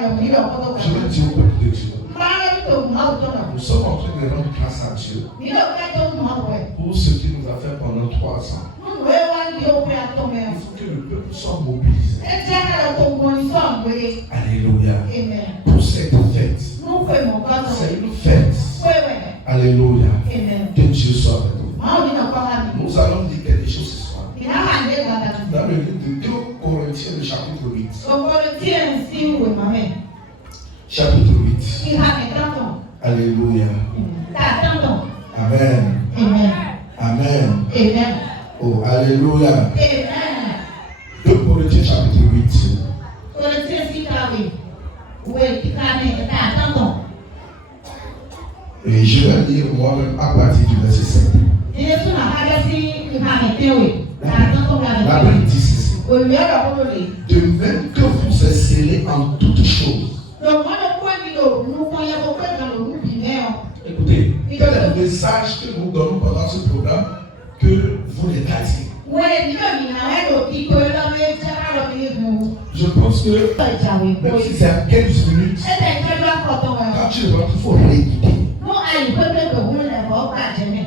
Je vais dire au peuple de Dieu. Nous sommes en train de rendre grâce à Dieu pour ce qu'il nous a fait pendant 3 ans. Il faut que le peuple soit mobilisé. Alléluia. Pour cette fête. C'est une fête. Alléluia. Que Dieu soit avec nous. Nous allons dire quelque chose ce soir. Dans le livre de 2 Corinthiens, le chapitre 8. Chapitre 8. Alléluia. Amen. Amen. Oh, alléluia. 2 Corinthiens, chapitre 8. Et je vais lire moi-même à partir du verset 7. La Bible dit ceci. De même que vous excellez en toutes choses. Écoutez, quel est le message que nous donnons pendant ce programme que vous l'éclatez? Je pense que même si c'est à 15 minutes, quand tu rentres, il faut réécouter.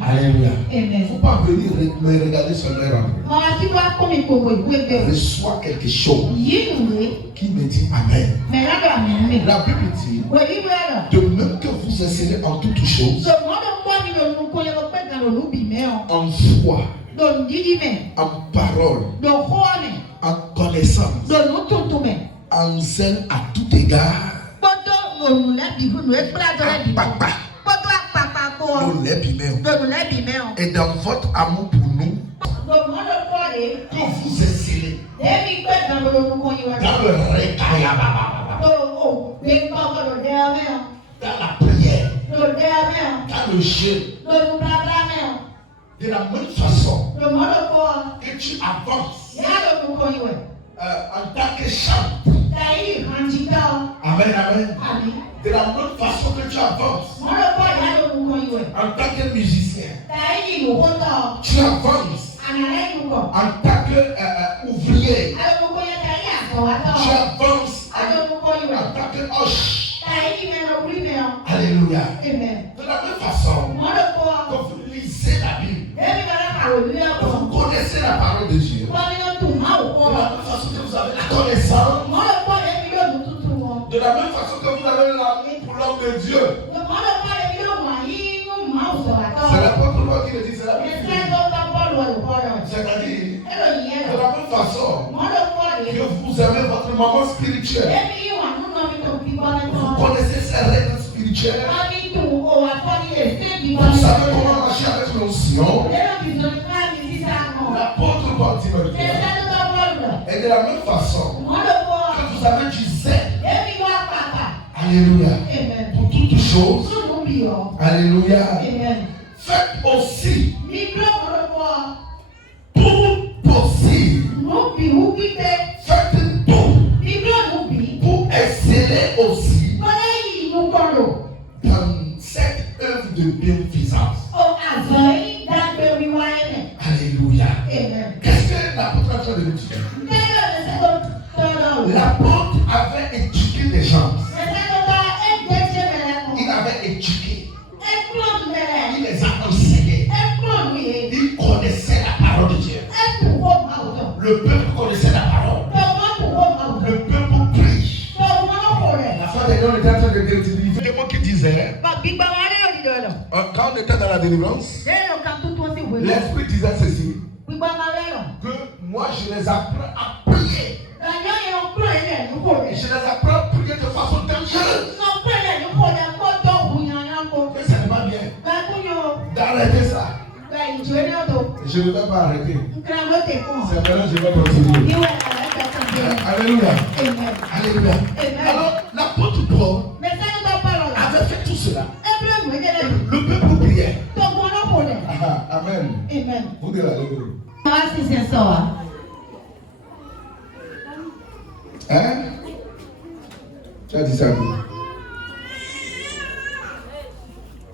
Alléluia. Il ne faut pas venir me regarder sur les rentrer. Reçois quelque chose qui me dit Amen. La Bible dit de même que vous essayez en toutes choses, en foi, en parole, en connaissance, en zèle à tout égard, et dans votre amour pour nous, que vous essayez dans le récaillaba, dans la prière, dans le jeûne, de la même façon que tu avances en tant que chante. Amen, amen. De la même façon que tu avances en tant que musicien, tu avances en tant qu'ouvrier, tu avances en tant que hoche. Alléluia. De la même façon que vous lisez la Bible, que vous connaissez la parole de Dieu, de la même façon que vous avez la connaissance, de la même façon que vous avez l'amour pour l'homme de Dieu. C'est l'apôtre Paul qui le dit, c'est la Bible. C'est-à-dire, de la même façon que vous aimez votre maman spirituelle, vous connaissez ses règles spirituelles, vous savez comment marcher avec l'onction. L'apôtre Paul dit, et de la même façon que vous avez du zèle, alléluia, pour toutes choses, alléluia, faites aussi tout possible, faites tout pour exceller aussi dans cette œuvre de bienfaisance. Alléluia. Qu'est-ce que l'apôtre a fait de nous dire? L'apôtre avait éduqué des gens. Il avait éduqué. Il les a enseignés. Il connaissait la parole de Dieu. Le peuple connaissait la parole. Le peuple prie. La fin des gens était en train de délivrer. Des mots qui disaient, quand on était dans la délivrance, l'esprit disait ceci, que moi je les apprends à prier. Je les apprends à prier de façon dangereuse. Mais ça ne va bien. D'arrêter ça. Je ne vais pas arrêter. C'est maintenant que je vais continuer. Alléluia. Alléluia. Alors, l'apôtre Paul avait fait tout cela. Le peuple priait. Amen. Vous direz alléluia. Hein? Tu as dit ça?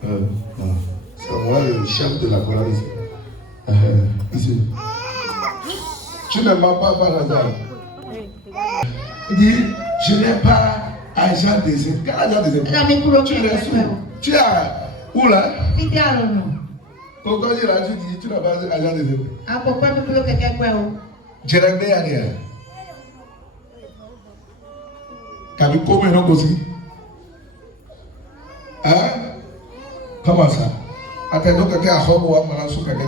C'est moi le chef de la chorale ici. Ici. Tu ne m'as pas par hasard. Il dit, je n'ai pas Agent des impôts. Quel agent des impôts? Tu es où là? Pourquoi tu l'as dit? Tu n'as pas dit agent des impôts. Jérémie. Quand tu commes un aussi? Hein? Comment ça? Attends, donc quelqu'un a fait ou a mal sur quelqu'un.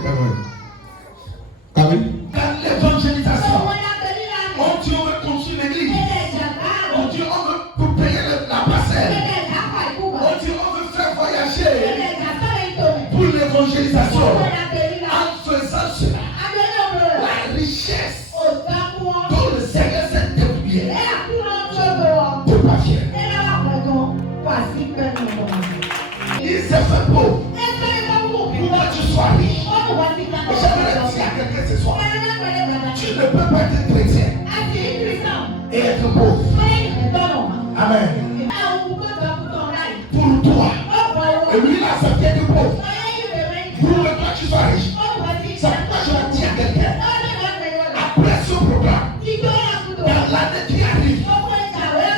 T'as vu? Dans l'évangélisation, on dit on veut construire l'église. On dit on veut pour payer la parcelle. On dit on veut faire voyager pour l'évangélisation. En faisant cela, la richesse dont le Seigneur s'est dépouillé de papier. Il s'est fait pauvre pour que tu sois riche. J'aimerais dire à quelqu'un ce soir, tu ne peux pas être chrétien et être pauvre. Amen. Pour toi, et lui il a accepté de pauvre. Pour que toi tu sois riche. C'est pourquoi je vais dire à quelqu'un, après ce programme, dans l'année qui arrive,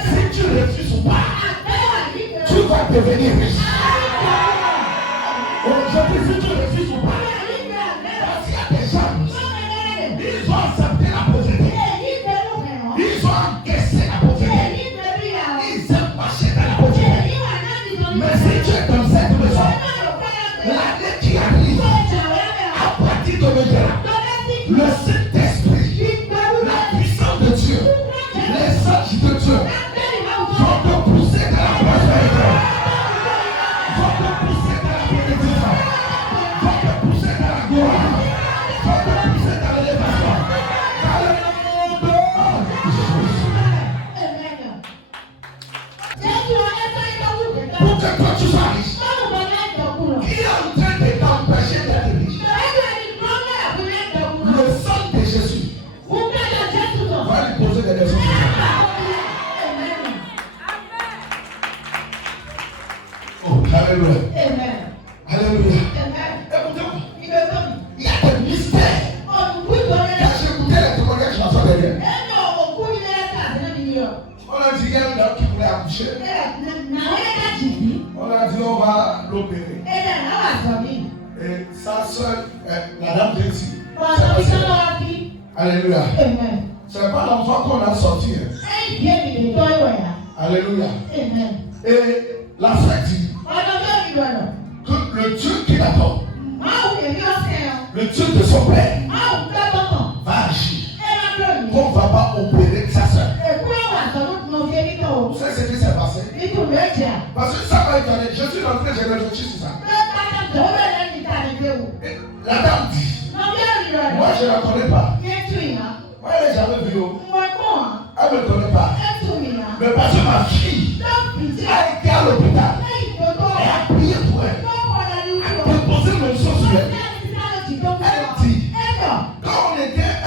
si tu refuses ou pas, tu vas devenir riche. Je dis si tu refuses ou pas. Parce qu'il y a des gens, ils ont accepté la pauvreté. Ils ont encaissé la pauvreté. Ils aiment marcher dans la pauvreté. Mais si tu es dans cette maison, l'année qui arrive, à partir de maintenant, le Saint-Esprit, la puissance de Dieu, les anges de Dieu vont te pousser dans la prospérité. Vont te pousser dans la bénédiction. Vont te pousser dans la gloire. Vont te pousser dans l'élévation. Dans le nom de Jésus. Pour que toi tu sois riche, qui est en train de t'empêcher d'être riche? Le sang de Jésus va lui poser des questions. Oh, alléluia. Alléluia. Écoutez-moi. Il y a des mystères. Quand j'écoutais les témoignages, je m'assois derrière. On a dit qu'il y a une dame qui voulait accoucher. On a dit on va l'opérer. Et sa soeur, la dame vient ici. Alléluia. C'est pas l'enfant qu'on a sorti. Alléluia. Et la fête dit que le Dieu qui l'attend, le Dieu de son père, va agir. Qu'on ne va pas opérer sa soeur. Vous savez ce qui s'est passé? Parce que ça m'a étonné. Je suis rentré, j'ai réfléchi sur ça. Et la dame dit, moi je ne la connais pas. Moi elle n'est jamais vue. Elle ne me connaît pas. Mais parce que ma fille a été à l'hôpital. Elle a prié pour elle. Elle a déposé le sang sur elle. Elle dit, quand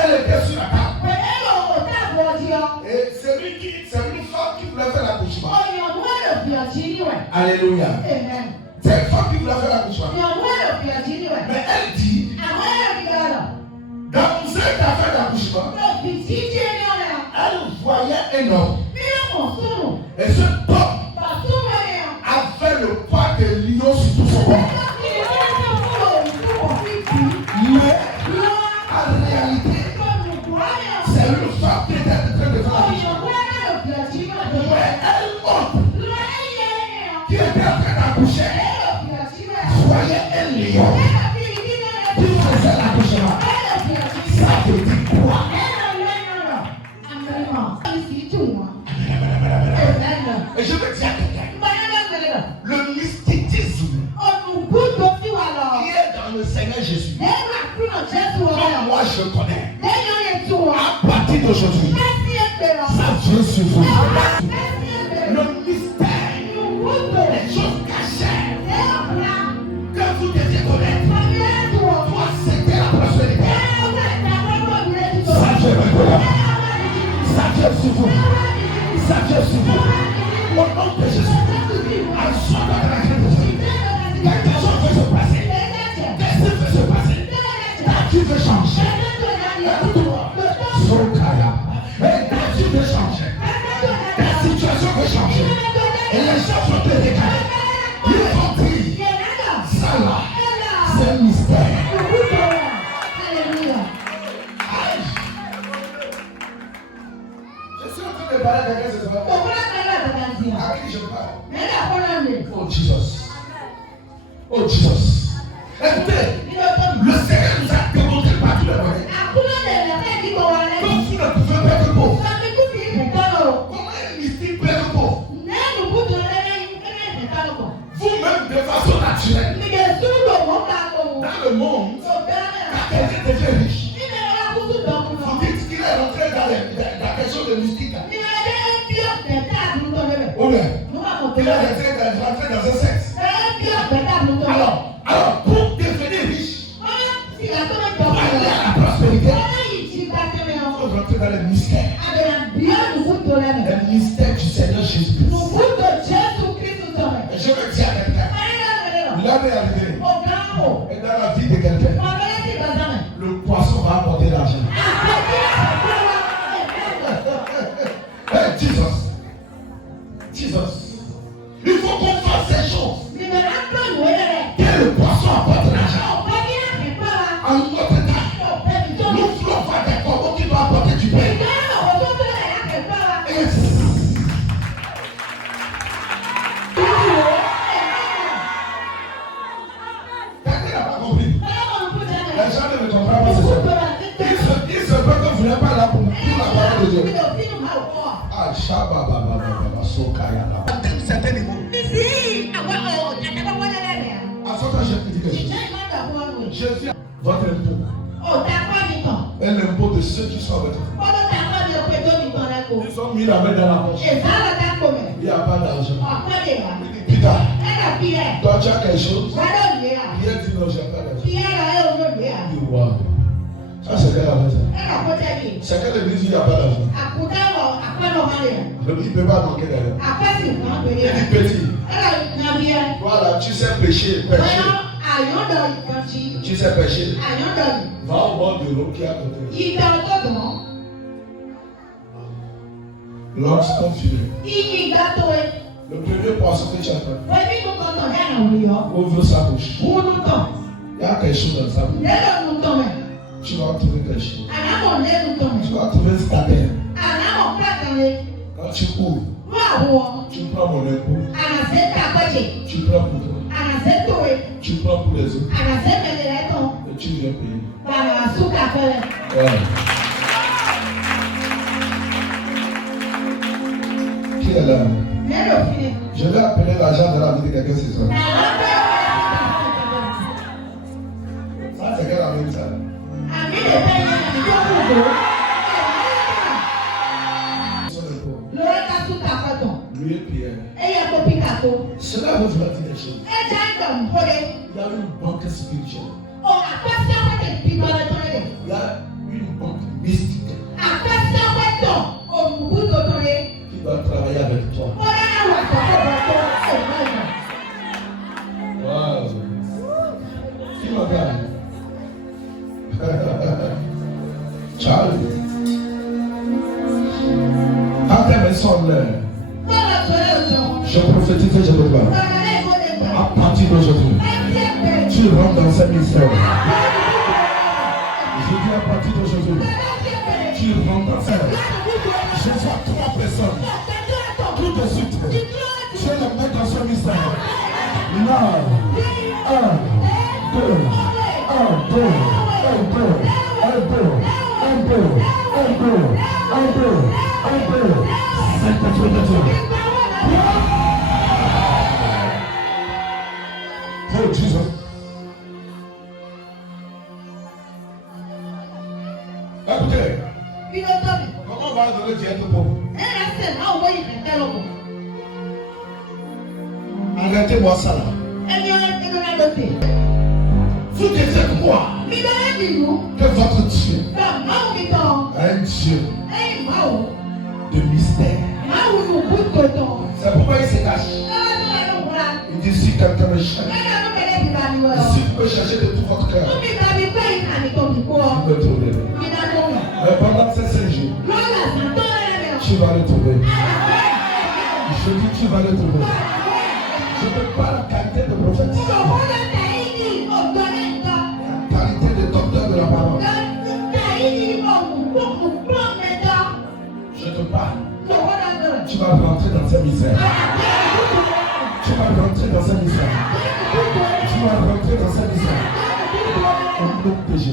elle était sur la table. Et c'est une femme qui voulait faire l'accouchement. Alléluia. C'est une femme qui voulait faire l'accouchement. Mais elle dit, dans cette affaire d'accouchement, elle voyait un homme. Et ce homme avait le poids de lion sur tout son corps. Mais en réalité, c'est une femme qui était en train de faire l'accouchement. Mais elle autre qui était en train d'accoucher voyait un lion qui faisait l'accouchement. Ça veut dire quoi? Et je veux dire à quelqu'un, le mysticisme qui est dans le Seigneur Jésus, comme moi je connais, à partir d'aujourd'hui, ça vient sur vous. Le mystère, les choses cachées, que vous deviez connaître, toi c'était la prospérité. Ça vient maintenant. Ça vient sur vous. Ça vient sur vous. Au nom de Jésus. En soi dans la grâce de Jésus. Quelque chose veut se passer. Qu'est-ce qui veut se passer? Tu veux changer. Écoute-moi. Et tu veux changer. La situation avait changé. Et les gens sont décalés. Ils ont dit, ça là, c'est un mystère. Je suis en train de parler à quelqu'un ce soir. À qui je parle? Oh Jesus. Oh Jesus. Écoutez, le Seigneur nous a démontré par tous les moyens. Donc vous ne pouvez pas être pauvre. Comment un mystique peut être pauvre? Vous-même de façon naturelle. Dans le monde, quand quelqu'un devient riche, vous dites qu'il est rentré dans la question de mystique. Ou bien, il est rentré dans un sexe. Alors, pour devenir riche, pour aller à la prospérité, il faut rentrer dans le mystère. Le mystère du Seigneur Jésus-Christ. Et je veux dire à quelqu'un, l'homme est arrivé. Et dans la vie de quelqu'un, le poisson va apporter l'argent. Hey, Jesus. Jesus. Il faut qu'on fasse ces choses. Que le poisson apporte l'argent. En notre temps, nous voulons faire des corbeaux qui vont apporter du pain. Quelqu'un n'a pas compris. Les gens ne me comprennent pas ce soir. Il se peut que vous n'êtes pas là pour la parole de Dieu. Ah, Shabba, Sokaya. Atteindre certains niveaux. À ce temps, je peux dire quelque chose. Jésus, votre impôt. Et l'impôt de ceux qui sont avec vous. Ils ont mis la main dans la poche. Il n'y a pas d'argent. Il dit, Peter, toi tu as quelque chose? Pierre dit non, je n'ai pas d'argent. Il dit, waouh. Ça, c'est quelle argent? C'est quelle église il n'y a pas d'argent? Il ne peut pas manquer d'argent. Il dit, petit. Voilà, tu sais pécher. Tu sais pécher. Va au bord de l'eau qui est à côté. Lorsqu'on finit, le premier poisson que tu as fait, ouvre sa bouche. Il y a quelque chose dans sa bouche. Tu vas trouver quelque chose. Tu vas trouver ce terre. Quand tu ouvres, tu prends mon impôt. Tu prends pour toi. Tu prends pour les autres. Et tu viens payer. Ouais. Qui est là? Je vais appeler l'argent de la vie de quelqu'un ce soir. Ça, c'est quelle amène ça? Lui et Pierre. Cela veut dire des choses. Il y a une banque spirituelle. Il y a une banque mystique qui doit travailler avec toi. Wow. Qui m'a parlé? Charlie. Quand tes mains sont là, je prophétise et je déclare. À partir d'aujourd'hui, tu rentres dans ce mystère. Je dis à partir d'aujourd'hui, tu rentres dans ce mystère. Je vois 3 personnes. Tout de suite, tu es le mettre dans ce mystère. Là, 1, 2, Oh Jesus. Écoutez, comment on va donner Dieu être pauvre? Arrêtez-moi ça là. Vous dites quoi? Que votre Dieu est un Dieu de mystère. C'est pourquoi il se cache. Il dit si quelqu'un me cherche, si vous me cherchez de tout votre cœur, vous me trouverez. Mais pendant ces 5 jours, tu vas le trouver. Je dis tu vas le trouver. Je ne parle pas la qualité de prophète. La qualité de docteur de la parole. Je te parle. Tu vas rentrer dans ces misères. Tu vas rentrer dans ces misères. Tu vas rentrer dans ces misères. Au nom de Jésus.